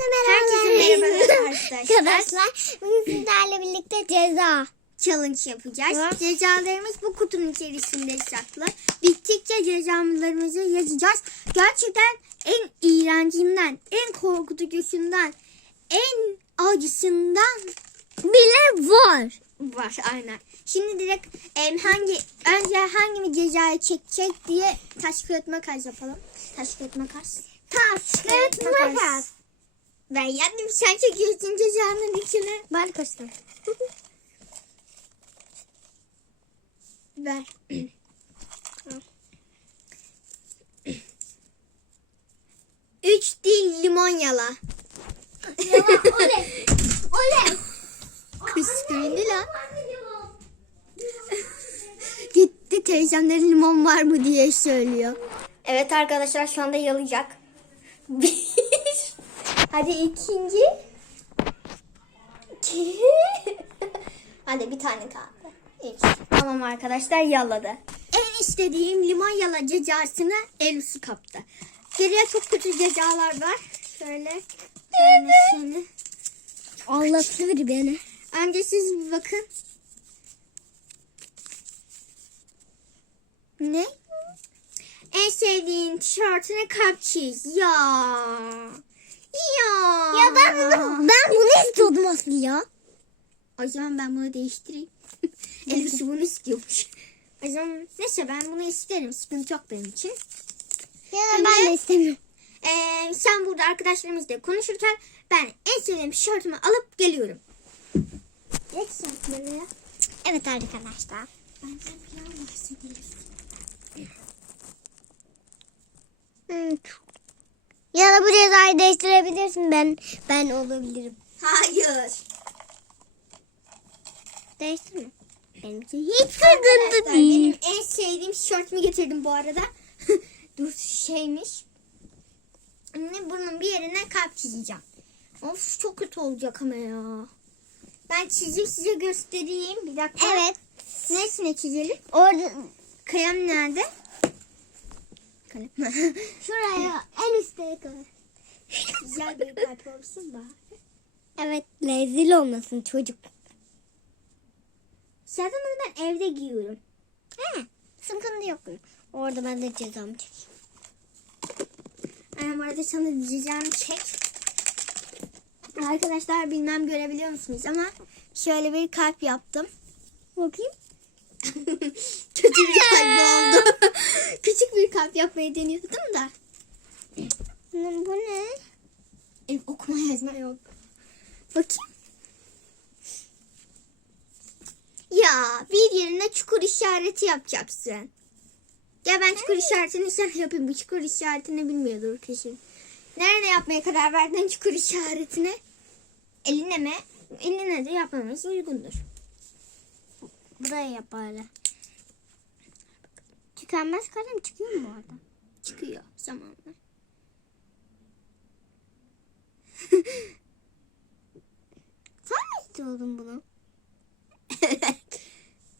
Herkese merhaba arkadaşlar. Arkadaşlar bugün sizlerle birlikte ceza. Challenge yapacağız. Evet. Cezalarımız bu kutunun içerisinde saklı. Bittikçe cezalarımızı yazacağız. Gerçekten en iğrencinden, en korkutucusundan, en acısından Bile var. var aynen. Şimdi direkt em, hangi önce hangi cezayı çekecek diye taş kağıt makas yapalım. Taş kağıt makas. Taş, kağıt, makas. Ben yendim sen çekiyorsun cezanın içine. Ben kaçtım. Ver. Üç dil limon yala. oley. Oley. Kıskırındı lan. Gitti teyzemler limon var mı diye söylüyor. Evet arkadaşlar şu anda yalayacak. Hadi ikinci. İki. Hadi bir tane kaldı. Üç. Tamam arkadaşlar yaladı. En istediğim limon yala cezasını Elüsü kaptı. Geriye çok kötü cezalar var. Şöyle. Tanesini. Biri beni. Önce siz bir bakın. Ne? En sevdiğin tişörtüne kalp çiz. Ya. Ya. Ya ben bunu, ben bunu istiyordum aslında ya. O zaman ben bunu değiştireyim. Elbise bunu istiyormuş. O zaman neyse ben bunu isterim. Sıkıntı yok benim için. Ya da ben de istemiyorum. Ee, sen burada arkadaşlarımızla konuşurken ben en sevdiğim tişörtümü alıp geliyorum. Geç sen ya. Evet arkadaşlar. Benden plan bahsedelim. Hmm. Ya da bu cezayı değiştirebilirsin. Ben ben olabilirim. Hayır. Değiştirme. Benim için hiç sıkıntı değil. benim en sevdiğim tişörtümü getirdim bu arada. Dur şeymiş. Ne bunun bir yerine kalp çizeceğim. Of çok kötü olacak ama ya. Ben çizip size göstereyim. Bir dakika. Evet. Nesine çizelim? Orada Kalem nerede? Kalem. şuraya en üstte koy. Güzel bir kalp olsun da. Evet rezil olmasın çocuk. Zaten onu ben evde giyiyorum. He, sıkıntı yok. Orada ben de cezamı çekeyim. Yani bu arada sana diyeceğim çek. Arkadaşlar bilmem görebiliyor musunuz ama şöyle bir kalp yaptım. Bakayım. Kötü bir kalp oldu. Küçük bir kalp yapmayı deniyordum da. Bu ne? E, okuma yazma yok. Bakayım. Ya bir yerine çukur işareti yapacaksın. Ya ben çukur işaretini sen yapayım. Bu çukur işaretini bilmiyordur kesin. Nerede yapmaya karar verdin çukur işaretini? Eline mi? Eline de yapmamız uygundur. Buraya yap öyle. Tükenmez kalem çıkıyor mu orada? Çıkıyor zamanla. Sen mi istiyordun bunu?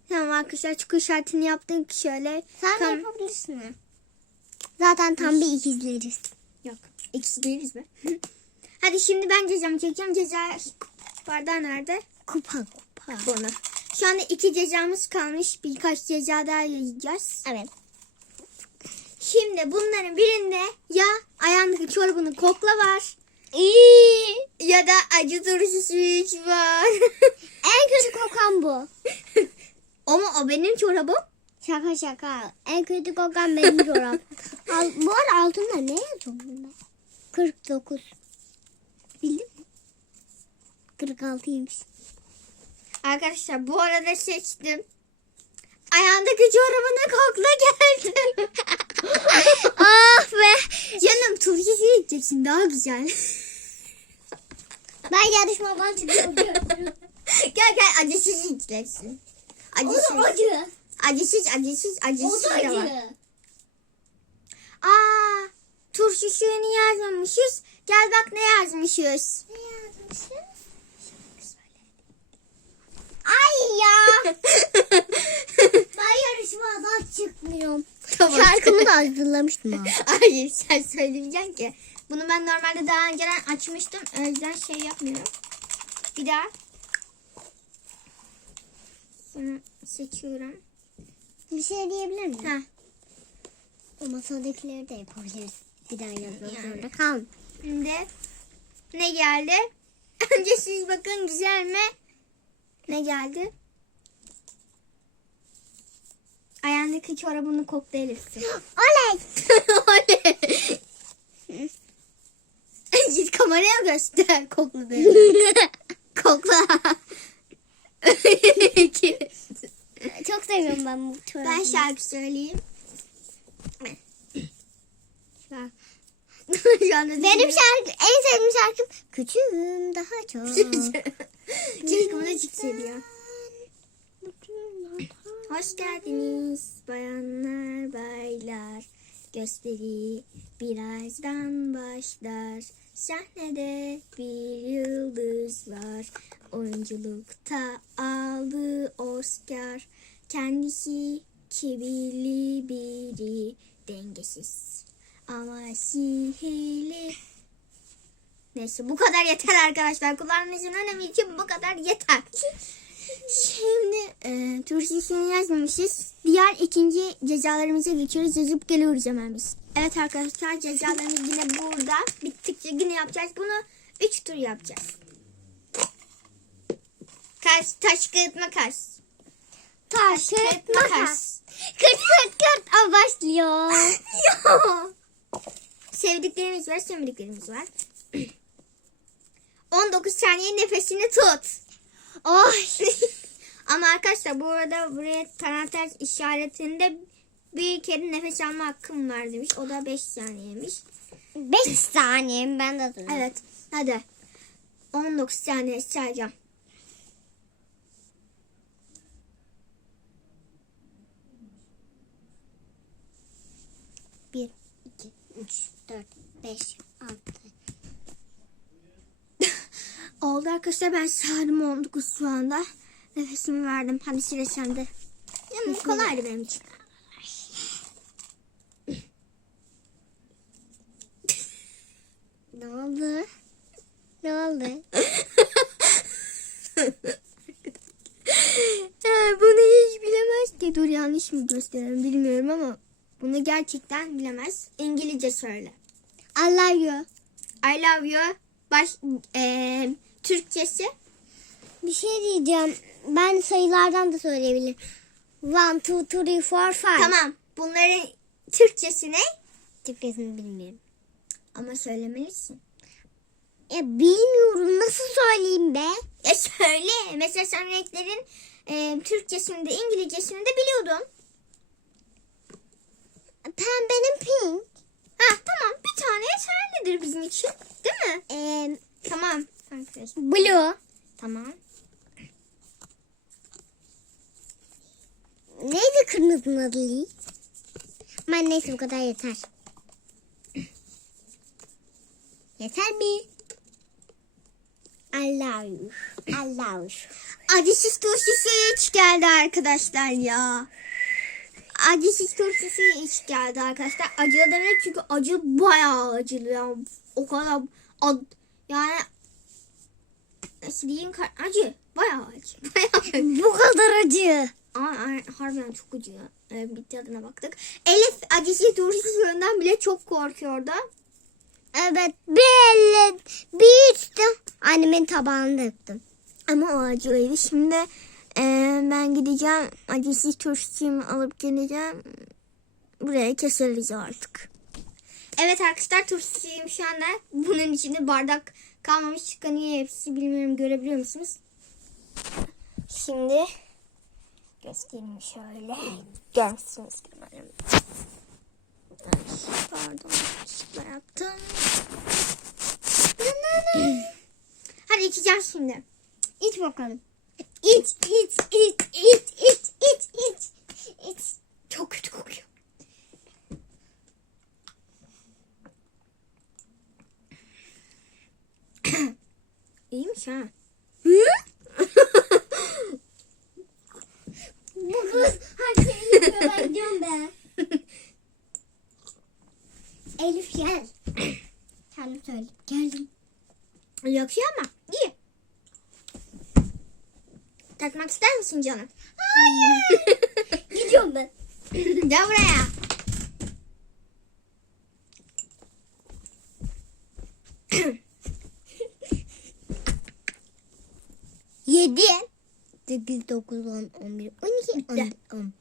tamam arkadaşlar çukur işaretini yaptık şöyle. Sen Tamam. yapabilirsin. ha. Zaten tam bir ikizleriz. Yok. İkisi değiliz be. Hadi şimdi ben cezamı çekeceğim. Ceza bardağı nerede? Kupa kupa. Bunu. Şu anda iki cezamız kalmış. Birkaç ceza daha yiyeceğiz. Evet. Şimdi bunların birinde ya ayağındaki çorbanı kokla var. İyi. Ya da acı turşu süt var. En kötü kokan bu. Ama o benim çorabım. Şaka şaka. En kötü kokan benim çorap. Al, bu arada altında ne yazıyor bunda? 49. Bildin mi? 46'ymış. Arkadaşlar bu arada seçtim. Ayağındaki çorabını kokla geldim. ah be. Canım turşu yiyeceksin daha güzel. Ben yarışmadan çıkıyorum. gel gel acısız yiyeceksin. Acısız. acı. Acısız acısız acısız O da da var. acı. Aa, turşu suyunu yazmamışız. Gel bak ne yazmışız. Ne yazmışız? Ay ya. ben yarışmadan çıkmıyorum. Tamam. Şarkımı da hazırlamıştım abi. Hayır sen söylemeyeceksin ki. Bunu ben normalde daha önceden açmıştım. O yüzden şey yapmıyorum. Bir daha. Sonra seçiyorum. Bir şey diyebilir miyim? Ha. O masadakileri de yapabiliriz. Bir daha yazmak Yani. zorunda kalma. Şimdi ne geldi? Önce siz bakın güzel mi? Ne geldi? Ayağındaki çorabını kokla Elif'sin. Oley! Oley. Git kameraya göster kokla dedi. kokla. Çok seviyorum ben bu çorabı. ben şarkı söyleyeyim. Şarkı. Şu anda Benim şarkı, en sevdiğim şarkım Küçüğüm daha çok. Keşke buna çıksaydı ya. Hoş geldiniz bayanlar baylar. Gösteri birazdan başlar. Sahnede bir yıldız var. Oyunculukta aldı Oscar. Kendisi kibirli biri. Dengesiz ama sihirli. Neyse bu kadar yeter arkadaşlar. Kullanıcının önemi için bu kadar yeter. Şimdi e, Türkçesini yazmamışız. Diğer ikinci cezalarımıza geçiyoruz. Yazıp geliyoruz hemen biz. Evet arkadaşlar cezalarımız yine burada. Bittikçe yine yapacağız. Bunu 3 tur yapacağız. Kaç, taş, kağıt, makas. Taş, kağıt, makas. Kırt kırt kırt başlıyor. Ya. Sevdiklerimiz var, sevmediklerimiz var. 19 saniye nefesini tut. Oy. Ama arkadaşlar bu arada buraya parantez işaretinde bir kere nefes alma hakkım var demiş. O da 5 saniyeymiş. 5 saniyem ben de hatırlıyorum. Evet. Hadi. 19 saniye sayacağım. 3, 4, 5, 6. Oldu arkadaşlar ben sarım 19 şu anda. Nefesimi verdim. Hadi sıra sende. Yani kolaydı benim için. ne oldu? Ne oldu? Bunu hiç bilemez ki. Dur yanlış mı gösteriyorum bilmiyorum ama bunu gerçekten bilemez. İngilizce söyle. I love you. I love you. Baş, eee, Türkçesi. Bir şey diyeceğim. Ben sayılardan da söyleyebilirim. One, two, three, four, five. Tamam. Bunların Türkçesi ne? Türkçesini bilmiyorum. Ama söylemelisin. Ya bilmiyorum. Nasıl söyleyeyim be? Ya söyle. Mesela sen renklerin eee, Türkçesini de İngilizcesini de biliyordun. Pembenin pink. Ha tamam. Bir tane için. Değil mi? Ee, Tamam. Blue. Tamam. Neydi kırmızının adı Lee? Ama neyse bu kadar yeter. Yeter mi? Love you. Love you. Acısız turşusu hiç geldi arkadaşlar ya. Acısız turşusu hiç geldi arkadaşlar. Acılı demek çünkü acı bayağı acılı. O kadar ad, yani nasıl diyeyim acı. Bayağı acı. Bayağı acı. Bu kadar acı. Aa, harbiden çok acı. Ee, bir tadına baktık. Elif acısız turşusundan bile çok korkuyordu. Evet belli. Bir içtim. Annemin tabağını döktüm. Ama o acılıydı. Şimdi eee, ben gideceğim. Acısız turşumu alıp geleceğim. Buraya keseriz artık. Evet arkadaşlar turşusuyum şu anda. Bunun içinde bardak kalmamış çıkanıyor hepsi. Bilmiyorum görebiliyor musunuz? Şimdi göstereyim şöyle. Görürsünüz umarım. Pardon yanlışlıkla yaptım. Hadi içeceğim şimdi. İç bakalım. İç, iç, iç, iç, iç, iç, iç, iç. Çok kötü kokuyor. İyiymiş ha. Bu kız her şeyi yapıyor ben diyorum be. Elif gel. Kendim söyle. Geldim. Yakıyor ama iyi. Takmak ister misin canım? Gidiyorum ben. Gel buraya. 8, 9, 10, 11, 12, Bitti. 10. 10.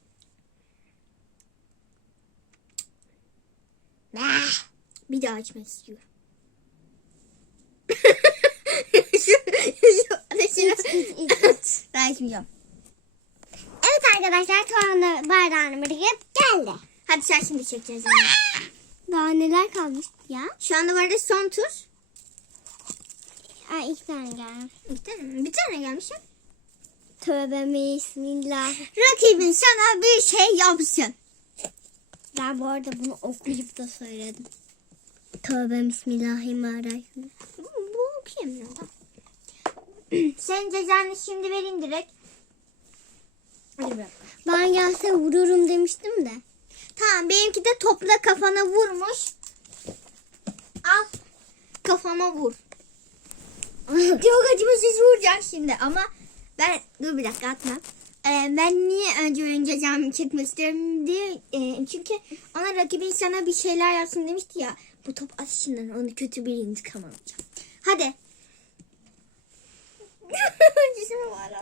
Ah! Bir daha açmak istiyorum. ben. Evet arkadaşlar torunu bardağını bırakıp geldi. Hadi sen şimdi çekeceğiz. Yani. Daha neler kalmış ya? Şu anda var son tur. Aa, iki tane gelmiş. İki tane mi? Bir tane gelmiş ya. Tövbe bismillah. Rakibin sana bir şey yapsın. Ben bu arada bunu okuyup da söyledim. Tövbe bismillahirrahmanirrahim. Bu, bu kim ya? Senin cezanı şimdi vereyim direkt. Ben gelse vururum demiştim de. Tamam benimki de topla kafana vurmuş. Al. Kafama vur. Çok acımasız vuracak şimdi ama ben dur bir dakika atma. Ee, ben niye önce oyun cezamı çekmek istiyorum diye e, çünkü ona rakibin sana bir şeyler yapsın demişti ya bu top atışından onu kötü bir intikam alacağım. Hadi. Cismi var.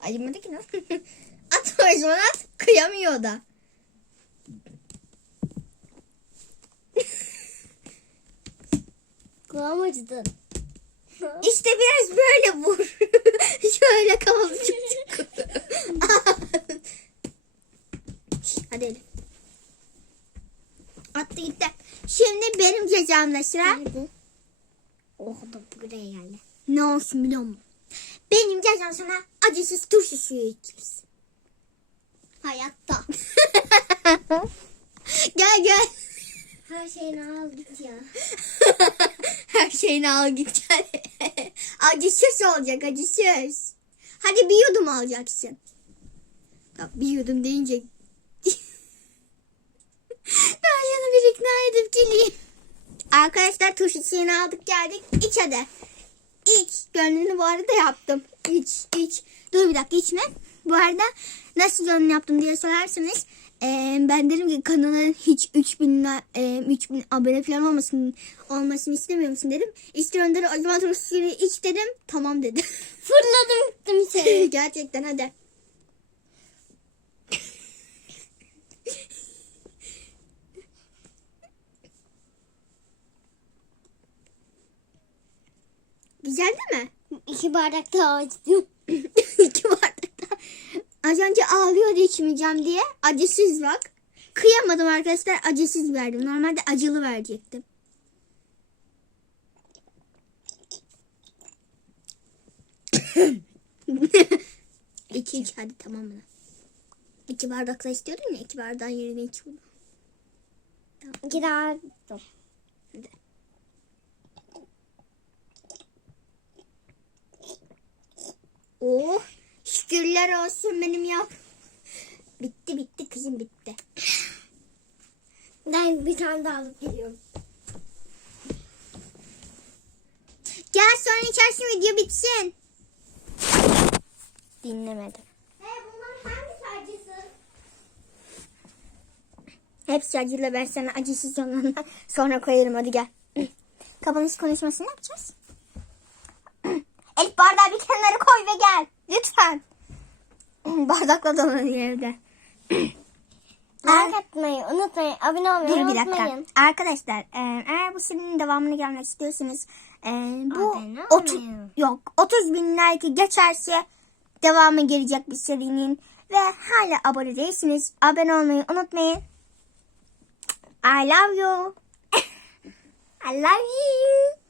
Acımadı ki ne? at o zaman at. Kıyamıyor da. Kulağım acıdı. İşte biraz böyle vur. Şöyle kafamı çık. Hadi Elif. Attı gitti. Şimdi benim cezamda sıra. Oh da buraya geldi. Ne olsun biliyor musun? Benim cezam sana acısız turşu suyu içeceksin. Hayatta. gel gel. Her şeyini al git ya. Her şeyini al git gel. acısız olacak acısız. Hadi bir yudum alacaksın. Ya bir yudum deyince ben yana bir ikna edip geleyim. Arkadaşlar turşu suyunu aldık geldik. İç hadi. İç. Gönlünü bu arada yaptım. İç iç. Dur bir dakika içme. Bu arada nasıl gönlünü yaptım diye sorarsanız eee, ben dedim ki kanala hiç 3000 la- eee, 3000 abone falan olmasın olmasını istemiyor musun dedim. İstiyorum dedi. O zaman turşu suyunu iç dedim. Tamam dedi. Fırladım gittim seni. Gerçekten hadi. Güzel değil mi? İki bardak daha içtim. İki bardak daha. Az önce ağlıyordu içmeyeceğim diye. Acısız bak. Kıyamadım arkadaşlar. Acısız verdim. Normalde acılı verecektim. İki iç hadi tamam mı? İki bardakla istiyordun ya. iki bardağın yerine iç bunu. İki daha içtim. Oh şükürler olsun benim yap. Bitti bitti kızım bitti. Ben bir tane daha alıp geliyorum. Gel sonra içersin video bitsin. Dinlemedim. He bunların hangisi acısı? Hepsi acıyla ben sana acısız olanı sonra koyarım hadi gel. Kapanış konuşmasını yapacağız. Elif bardağı bir kenara koy ve gel. Lütfen. Bardakla dolanıyor evde. Like atmayı unutmayın. Abone olmayı Dur bir unutmayın. dakika. Arkadaşlar e, eğer bu serinin devamını gelmek istiyorsanız e, bu Abone otu- olmayı. yok 30 bin like geçerse devamı gelecek bir serinin ve hala abone değilsiniz. Abone olmayı unutmayın. I love you. I love you.